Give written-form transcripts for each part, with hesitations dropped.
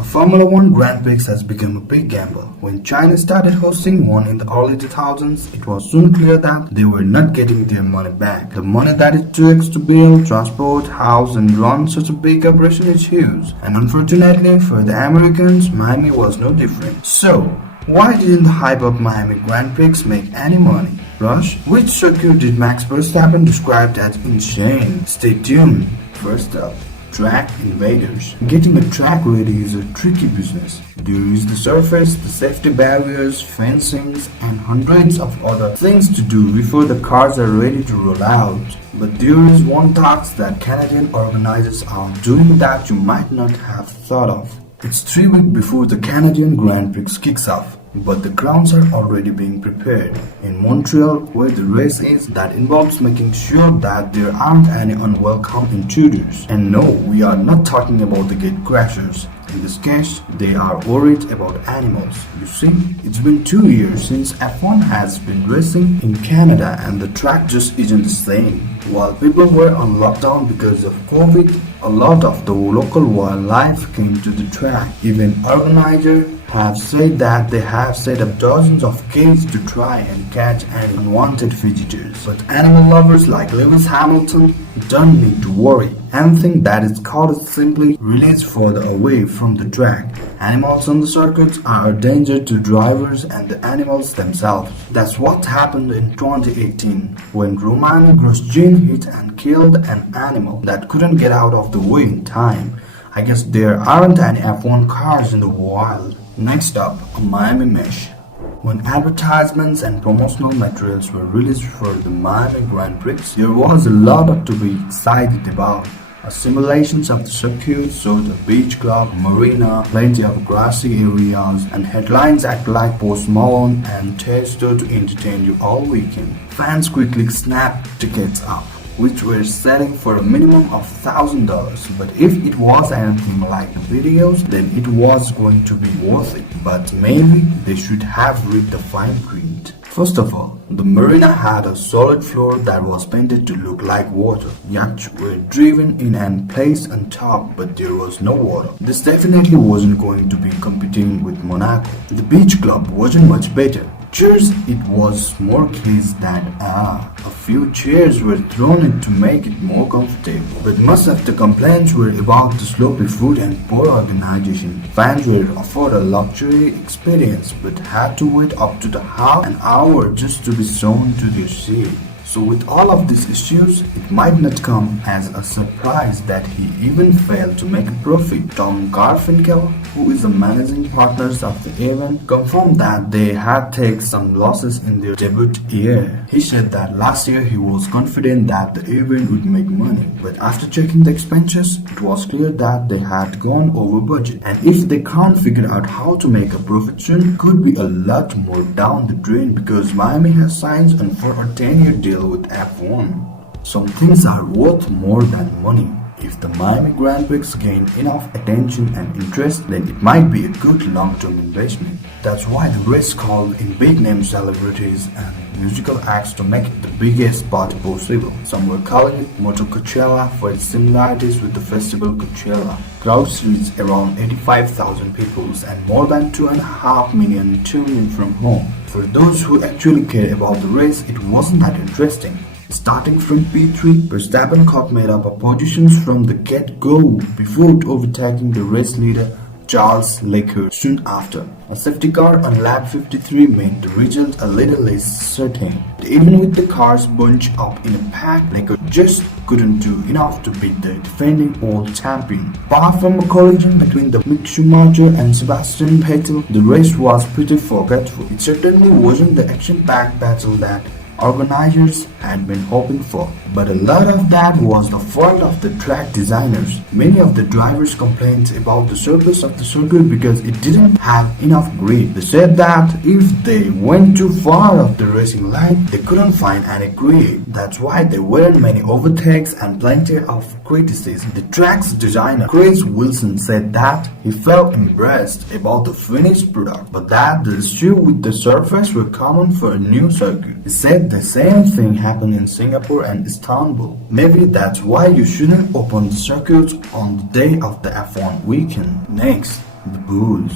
A Formula One Grand Prix has become a big gamble. When China started hosting one in the early 2000s, it was soon clear that they were not getting their money back. The money that it took to build, transport, house, and run such a big operation is huge. And unfortunately for the Americans, Miami was no different. So, why didn't the hype of Miami Grand Prix make any money? Rush, which circuit did Max Verstappen describe as insane? Stay tuned. First up, track invaders. Getting a track ready is a tricky business. There is the surface, the safety barriers, fencings, and hundreds of other things to do before the cars are ready to roll out. But there is one task that Canadian organizers are doing that you might not have thought of. It's 3 weeks before the Canadian Grand Prix kicks off, but the grounds are already being prepared. In Montreal, where the race is, that involves making sure that there aren't any unwelcome intruders. And no, we are not talking about the gate crashers. In this case, they are worried about animals. You see, it's been 2 years since F1 has been racing in Canada and the track just isn't the same. While people were on lockdown because of COVID, a lot of the local wildlife came to the track. Even organizers have said that they have set up dozens of cages to try and catch any unwanted visitors. But animal lovers like Lewis Hamilton don't need to worry. Anything that is caught is simply released further away from the track. Animals on the circuits are a danger to drivers and the animals themselves. That's what happened in 2018 when Roman Grosjean hit and killed an animal that couldn't get out of the way in time. I guess there aren't any F1 cars in the wild. Next up, a Miami mesh. When advertisements and promotional materials were released for the Miami Grand Prix, there was a lot to be excited about. Simulations of the circuit showed a beach club, marina, plenty of grassy areas, and headlines act like Post Malone and Tiesto to entertain you all weekend. Fans quickly snapped tickets up, which were selling for a minimum of $1,000. But if it was anything like the videos, then it was going to be worth it. But maybe they should have read the fine print. First of all, the marina had a solid floor that was painted to look like water. Yachts were driven in and placed on top, but there was no water. This definitely wasn't going to be competing with Monaco. The beach club wasn't much better. Chairs, it was more case than a few chairs were thrown in to make it more comfortable. But most of the complaints were about the sloppy food and poor organization. Fans were offered a luxury experience but had to wait up to half an hour just to be shown to their seat. So with all of these issues, it might not come as a surprise that he even failed to make a profit. Tom Garfinkel, who is the managing partner of the event, confirmed that they had taken some losses in their debut year. He said that last year he was confident that the event would make money, but after checking the expenses, it was clear that they had gone over budget. And if they can't figure out how to make a profit soon, could be a lot more down the drain because Miami has signed on for a 10-year deal with F1. Some things are worth more than money. If the Miami Grand Prix gain enough attention and interest, then it might be a good long-term investment. That's why the race called in big-name celebrities and musical acts to make it the biggest party possible. Some were calling it Moto Coachella for its similarities with the festival Coachella. Crowds reached around 85,000 people and more than 2.5 million tuned in from home. For those who actually care about the race, it wasn't that interesting. Starting from P3, Verstappen caught made up of positions from the get-go before overtaking the race leader Charles Leclerc soon after. A safety car on lap 53 made the result a little less certain. Even with the cars bunched up in a pack, Leclerc just couldn't do enough to beat the defending world champion. Apart from a collision between the Mick Schumacher and Sebastian Vettel, the race was pretty forgetful. It certainly wasn't the action-packed battle that organizers had been hoping for. But a lot of that was the fault of the track designers. Many of the drivers complained about the surface of the circuit because it didn't have enough grip. They said that if they went too far off the racing line, they couldn't find any grip. That's why there weren't many overtakes and plenty of criticism. The track's designer, Chris Wilson, said that he felt impressed about the finished product, but that the issue with the surface were common for a new circuit. He said the same thing happened in Singapore and Istanbul. Maybe that's why you shouldn't open the circuits on the day of the F1 weekend. Next, the Bulls.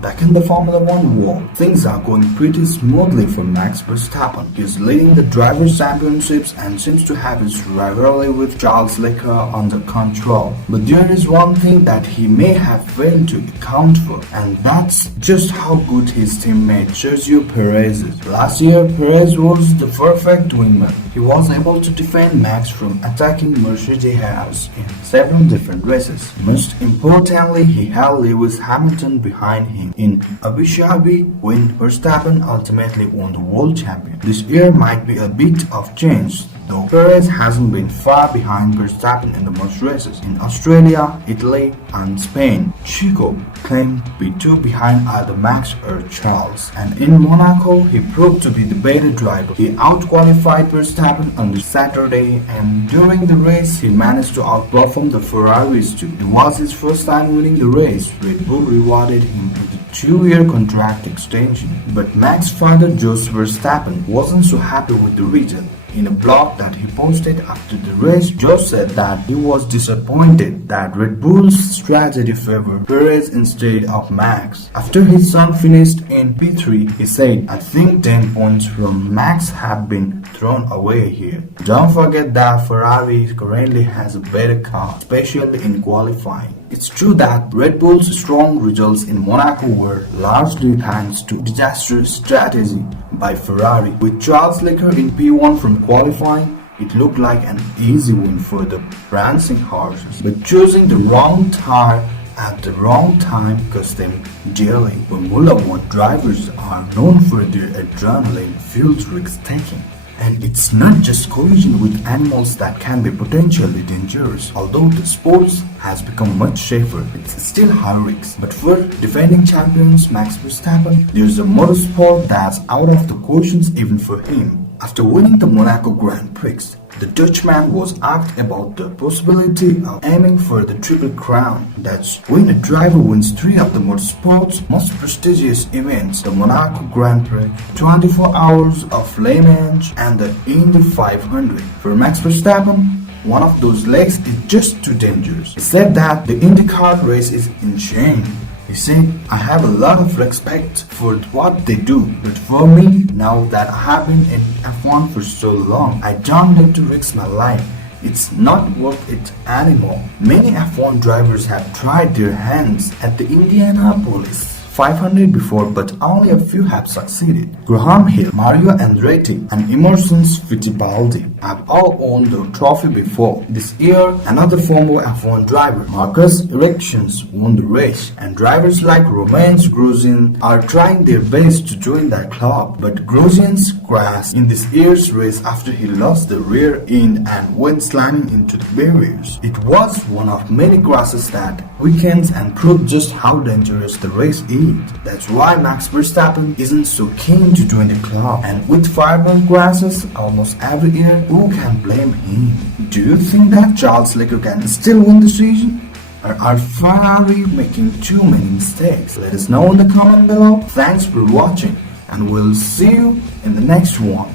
Back in the Formula One world, things are going pretty smoothly for Max Verstappen. He is leading the Drivers' Championships and seems to have his rivalry with Charles Leclerc under control. But there is one thing that he may have failed to account for, and that's just how good his teammate Sergio Perez is. Last year, Perez was the perfect wingman. He was able to defend Max from attacking Mercedes in several different races. Most importantly, he held Lewis Hamilton behind him in Abu Dhabi when Verstappen ultimately won the world champion. This year might be a bit of change, though Perez hasn't been far behind Verstappen in the most races. In Australia, Italy, and Spain, Chico claimed to be two behind either Max or Charles. And in Monaco, he proved to be the better driver. He outqualified Verstappen on the Saturday, and during the race, he managed to outperform the Ferraris too. It was his first time winning the race. Red Bull rewarded him with a 2-year contract extension. But Max's father, Jos Verstappen, wasn't so happy with the result. In a blog that he posted after the race, Jos said that he was disappointed that Red Bull's strategy favored Perez instead of Max. After his son finished in P3, he said, "I think 10 points from Max have been thrown away here. Don't forget that Ferrari currently has a better car, especially in qualifying." It's true that Red Bull's strong results in Monaco were largely thanks to disastrous strategy by Ferrari. With Charles Leclerc in P1 from qualifying, it looked like an easy win for the prancing horses. But choosing the wrong tire at the wrong time cost them dearly. Formula One drivers are known for their adrenaline-fueled risk-taking. And it's not just collision with animals that can be potentially dangerous. Although the sport has become much safer, it's still high risk. But for defending champions Max Verstappen, there's a motorsport that's out of the questions even for him. After winning the Monaco Grand Prix, the Dutchman was asked about the possibility of aiming for the Triple Crown. That's when a driver wins 3 of the motorsport's most prestigious events, the Monaco Grand Prix, 24 Hours of Le Mans, and the Indy 500. For Max Verstappen, one of those legs is just too dangerous. He said that the IndyCar race is insane. He said, "I have a lot of respect for what they do, but for me, now that I have been in F1 for so long, I don't need to risk my life. It's not worth it anymore." Many F1 drivers have tried their hands at the Indianapolis 500 before, but only a few have succeeded. Graham Hill, Mario Andretti, and Emerson Fittipaldi have all won the trophy before. This year, another former F1 driver, Marcus Ericsson, won the race, and drivers like Romain Grosjean are trying their best to join that club. But Grosjean crashed in this year's race after he lost the rear end and went slamming into the barriers. It was one of many crashes that weekends and proved just how dangerous the race is. That's why Max Verstappen isn't so keen to join the club, and with fireborne crashes almost every year, who can blame him? Do you think that Charles Leclerc can still win the season? Or are Ferrari making too many mistakes? Let us know in the comment below. Thanks for watching, and we'll see you in the next one.